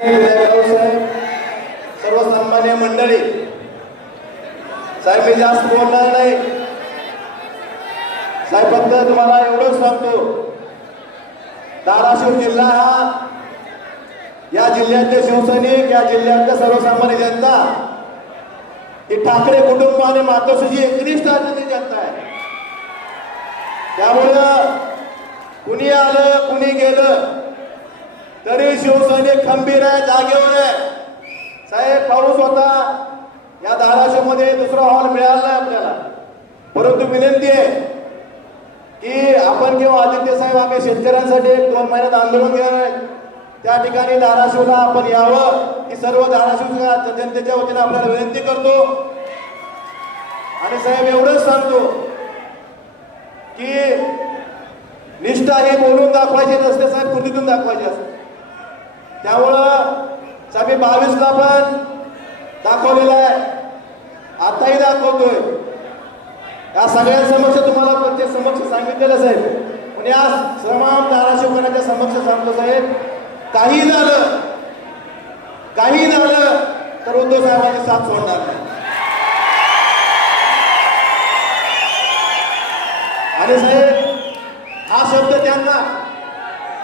साहेब, सर्वसामान्य मंडळी साहेब, मी जास्त बोलणार नाही साहेब, फक्त तुम्हाला एवढंच सांगतो, धाराशिव जिल्हा हा या जिल्ह्यातले शिवसैनिक, या जिल्ह्यातल्या सर्वसामान्य जनता ही ठाकरे कुटुंब आणि मातोश्रीची एकनिष्ठ असलेली जनता आहे. त्यामुळं कुणी आलं कुणी गेलं तरी शिवसैनिक खंबीर आहे, जागेवर आहे. साहेब, पाऊस होता, या धाराशिव मध्ये दुसरा हॉल मिळाला नाही आपल्याला, परंतु विनंती आहे की आपण किंवा आदित्य साहेब आम्ही शेतकऱ्यांसाठी 1-2 महिन्यात आंदोलन घेणार आहे. त्या ठिकाणी धाराशिवला आपण यावं की सर्व धाराशिवच्या जनतेच्या वतीने आपल्याला विनंती करतो. आणि साहेब, एवढंच सांगतो की निष्ठा ही बोलून दाखवायची नसते साहेब, कृतीतून दाखवायची असते. त्यामुळं साहेब 22ला पण दाखवलेला आहे, आताही दाखवतोय. या सगळ्यांसमक्ष तुम्हाला प्रत्येक समक्ष सांगितलेलं साहेब, पण या तमाम धाराशिवकरांच्या समक्ष सांगतो साहेब, काही झालं तर उद्धव साहेबांची साथ सोडणार नाही. आणि साहेब, हा शब्द त्यांना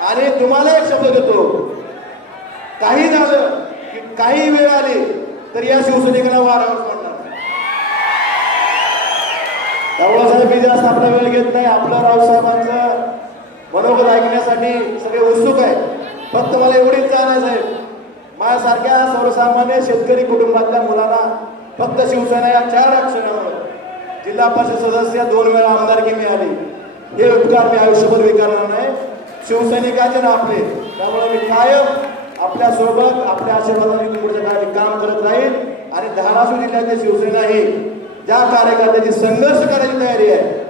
आणि तुम्हाला एक शब्द देतो, काही झालं की काही वेळ आली तर या शिवसैनिकांना वारावर सोडणार. त्यामुळे साहेब, मी जास्त आपला वेळ घेत नाही. आपलं रावसाहेबांचं मनोगत ऐकण्यासाठी सगळे उत्सुक आहे. फक्त मला एवढीच जाण आहे साहेब, माझ्यासारख्या सर्वसामान्य शेतकरी कुटुंबातल्या मुलांना फक्त शिवसेना या 4 अक्षरावर जिल्हा परिषद सदस्य 2 वेळा आमदारकी मिळाली, हे उपकार मी आयुष्यभर विकारणार नाही. शिवसैनिकांचे ना आपले. त्यामुळे मी कायम आपल्या सोबत आपल्या आशीर्वादाने पुढच्या काळात काम करत राहील. आणि धाराशिव जिल्ह्यातली शिवसेना ही ज्या कार्यकर्त्याची संघर्ष करायची तयारी आहे,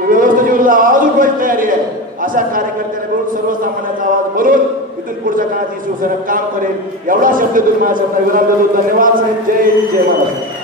व्यवस्थेच्या विरुद्ध आवाज उठवायची तयारी आहे, अशा कार्यकर्त्याला बोलून सर्वसामान्यांचा आवाज भरून इथून पुढच्या काळात ही शिवसेना काम करेल. एवढा शब्द तुम्ही माझ्या विराम देतो. धन्यवाद साहेब. जय हिंद, जय महाराष्ट्र.